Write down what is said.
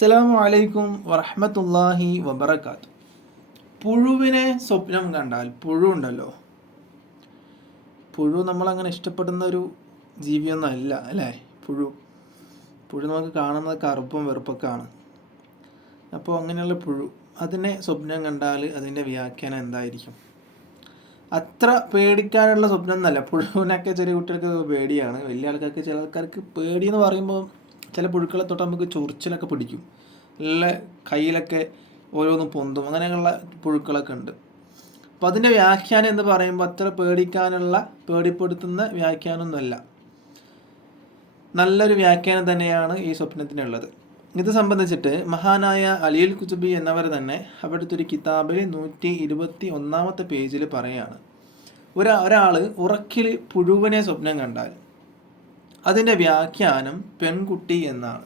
അസ്സലാമു അലൈക്കും വറഹ്മത്തുള്ളാഹി വബറകാത്തു. പുഴുവിനെ സ്വപ്നം കണ്ടാൽ, പുഴു ഉണ്ടല്ലോ, പുഴു നമ്മളങ്ങനെ ഇഷ്ടപ്പെടുന്ന ഒരു ജീവിയൊന്നും അല്ല അല്ലേ. പുഴു പുഴു നമുക്ക് കാണുന്നത് കറുപ്പും വെറുപ്പൊക്കെ ആണ്. അപ്പോൾ അങ്ങനെയുള്ള പുഴു, അതിനെ സ്വപ്നം കണ്ടാൽ അതിൻ്റെ വ്യാഖ്യാനം എന്തായിരിക്കും? അത്ര പേടിക്കാനുള്ള സ്വപ്നം എന്നല്ല. പുഴുവിനൊക്കെ ചെറിയ കുട്ടികൾക്ക് പേടിയാണ്, വലിയ ആൾക്കാർക്ക്, ചില ആൾക്കാർക്ക് പേടി എന്ന് പറയുമ്പോൾ ചില പുഴുക്കളെ തൊട്ട് നമുക്ക് ചൊറിച്ചിലൊക്കെ പിടിക്കും, നല്ല കയ്യിലൊക്കെ ഓരോന്നും പൊന്തും, അങ്ങനെയുള്ള പുഴുക്കളൊക്കെ ഉണ്ട്. അപ്പം അതിൻ്റെ വ്യാഖ്യാനം എന്ന് പറയുമ്പോൾ അത്ര പേടിക്കാനുള്ള, പേടിപ്പെടുത്തുന്ന വ്യാഖ്യാനമൊന്നുമല്ല, നല്ലൊരു വ്യാഖ്യാനം തന്നെയാണ് ഈ സ്വപ്നത്തിനുള്ളത്. ഇത് സംബന്ധിച്ചിട്ട് മഹാനായ അലിയുൽ കുതുബി എന്നവർ തന്നെ അവിടുത്തെ ഒരു കിതാബിൽ 121 പേജിൽ പറയുകയാണ്, ഒരാൾ ഉറക്കിൽ പുഴുവിനെ സ്വപ്നം കണ്ടാൽ അതിൻ്റെ വ്യാഖ്യാനം പെൺകുട്ടി എന്നാണ്.